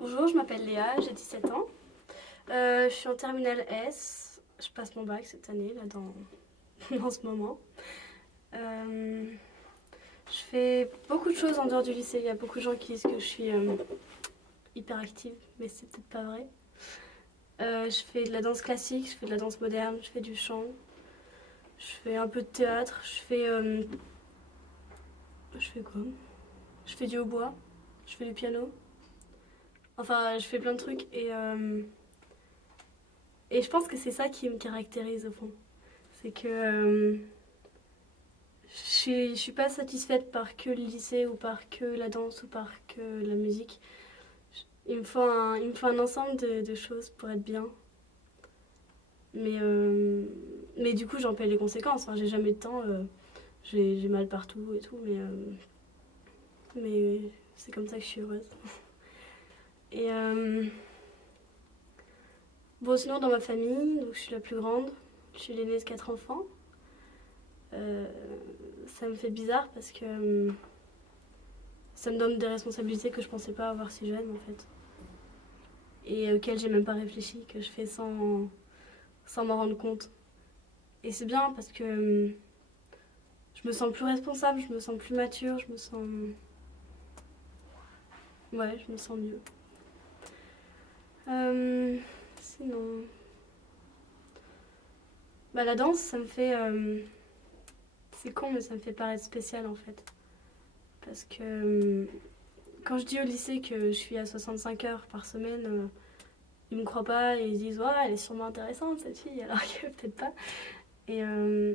Bonjour, je m'appelle Léa, j'ai 17 ans. Je suis en terminale S. Je passe mon bac cette année, là, dans ce moment. Euh, je fais beaucoup de choses en dehors du lycée. Il y a beaucoup de gens qui disent que je suis hyper active, mais c'est peut-être pas vrai. Je fais de la danse classique, je fais de la danse moderne, je fais du chant, je fais un peu de théâtre, je fais quoi? Je fais du hautbois, je fais du piano. Enfin, je fais plein de trucs et je pense que c'est ça qui me caractérise au fond. C'est que je suis pas satisfaite par que le lycée ou par que la danse ou par que la musique. Il me faut un ensemble de choses pour être bien. Mais, euh, mais du coup, j'en paie les conséquences. Enfin, j'ai jamais de temps. J'ai mal partout et tout. Mais c'est comme ça que je suis heureuse. Et bon, sinon, dans ma famille, donc, je suis la plus grande. Je suis l'aînée de 4 enfants. Euh, Ça me fait bizarre parce que ça me donne des responsabilités que je pensais pas avoir si jeune en fait. Et auxquelles j'ai même pas réfléchi, que je fais sans m'en rendre compte. Et c'est bien parce que je me sens plus responsable, je me sens plus mature, je me sens. Ouais, je me sens mieux. Euh, Sinon. Bah, la danse, ça me fait. C'est con, mais ça me fait paraître spécial en fait. Parce que quand je dis au lycée que je suis à 65 heures par semaine, ils me croient pas et ils se disent ouais, elle est sûrement intéressante cette fille, alors que peut-être pas. Et, euh,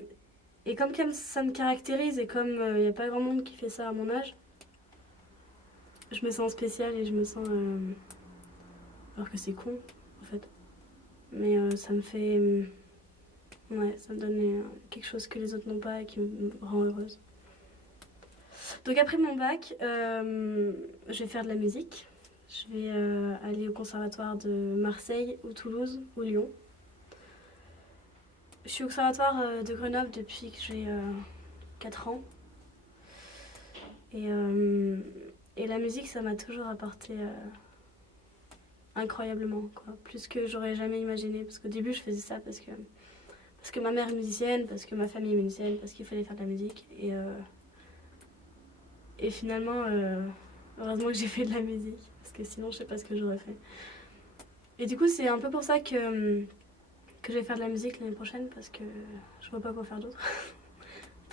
et comme ça me caractérise et comme il n'y a pas grand monde qui fait ça à mon âge, je me sens spéciale et je me sens. Alors que c'est con, en fait. Mais ça me fait. Ouais, ça me donne quelque chose que les autres n'ont pas et qui me rend heureuse. Donc après mon bac, je vais faire de la musique. Je vais aller au conservatoire de Marseille ou Toulouse ou Lyon. Je suis au conservatoire de Grenoble depuis que j'ai 4 ans. Et, euh, et la musique, ça m'a toujours apporté incroyablement, quoi. Plus que j'aurais jamais imaginé. Parce qu'au début, je faisais ça parce que ma mère est musicienne, parce que ma famille est musicienne, parce qu'il fallait faire de la musique. Et finalement, heureusement que j'ai fait de la musique, parce que sinon, je sais pas ce que j'aurais fait. Et du coup, c'est un peu pour ça que je vais faire de la musique l'année prochaine, parce que je vois pas quoi faire d'autre.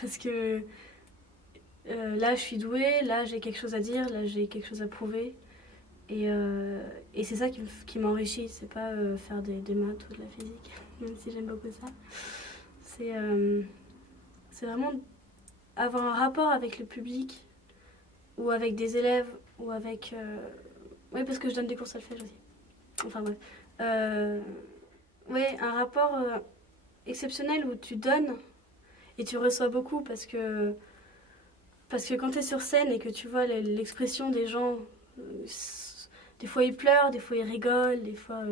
Parce que là, je suis douée, là, j'ai quelque chose à dire, là, j'ai quelque chose à prouver. Et c'est ça qui m'enrichit, c'est pas faire des maths ou de la physique, même si j'aime beaucoup ça. C'est c'est vraiment avoir un rapport avec le public, ou avec des élèves, ou avec. Oui, parce que je donne des cours solfège aussi. Enfin bref. Oui, un rapport exceptionnel où tu donnes et tu reçois beaucoup parce que quand tu es sur scène et que tu vois l'expression des gens, euh, des fois ils pleurent, des fois ils rigolent, des fois.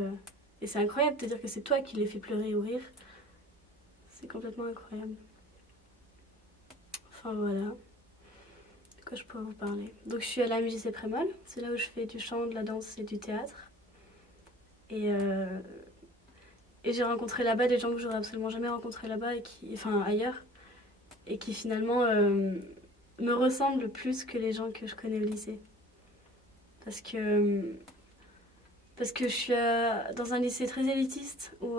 Et c'est incroyable de te dire que c'est toi qui les fais pleurer ou rire. C'est complètement incroyable. Enfin voilà, de quoi je pourrais vous parler. Donc je suis à la MJC Prémol, c'est là où je fais du chant, de la danse et du théâtre. Et, euh, et j'ai rencontré là-bas des gens que j'aurais absolument jamais rencontrés là-bas, enfin ailleurs, et qui finalement me ressemblent plus que les gens que je connais au lycée. Parce que, parce que je suis dans un lycée très élitiste où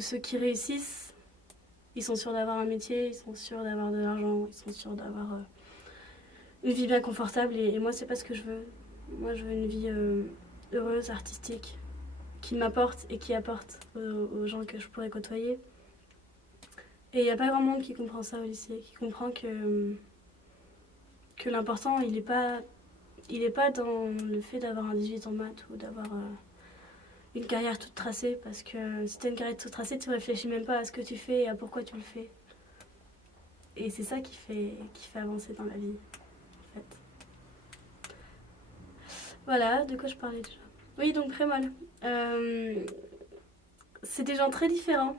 ceux qui réussissent, ils sont sûrs d'avoir un métier, ils sont sûrs d'avoir de l'argent, ils sont sûrs d'avoir une vie bien confortable. Et moi, c'est pas ce que je veux. Moi, je veux une vie heureuse, artistique, qui m'apporte et qui apporte aux gens que je pourrais côtoyer. Et il n'y a pas grand monde qui comprend ça au lycée, qui comprend que l'important, il est pas dans le fait d'avoir un 18 en maths ou d'avoir une carrière toute tracée. Parce que si tu as une carrière toute tracée, tu réfléchis même pas à ce que tu fais et à pourquoi tu le fais. Et c'est ça qui fait avancer dans la vie, en fait. Voilà, de quoi je parlais déjà. Oui, donc Prémol. Euh, c'est des gens très différents.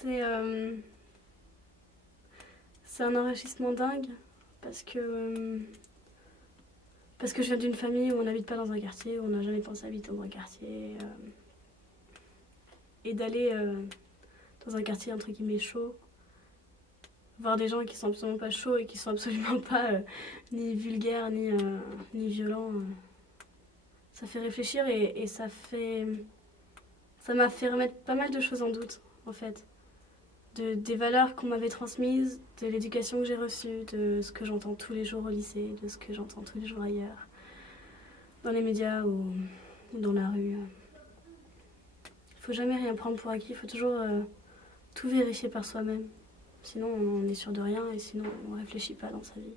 C'est euh, c'est un enrichissement dingue parce que Parce que je viens d'une famille où on n'habite pas dans un quartier, où on n'a jamais pensé habiter dans un quartier. Et d'aller dans un quartier entre guillemets chaud, voir des gens qui sont absolument pas chauds et qui sont absolument pas ni vulgaires ni violents, ça fait réfléchir et ça m'a fait remettre pas mal de choses en doute en fait. Des valeurs qu'on m'avait transmises, de l'éducation que j'ai reçue, de ce que j'entends tous les jours au lycée, de ce que j'entends tous les jours ailleurs, dans les médias ou dans la rue. Il faut jamais rien prendre pour acquis, il faut toujours tout vérifier par soi-même. Sinon, on est sûr de rien et sinon, on réfléchit pas dans sa vie.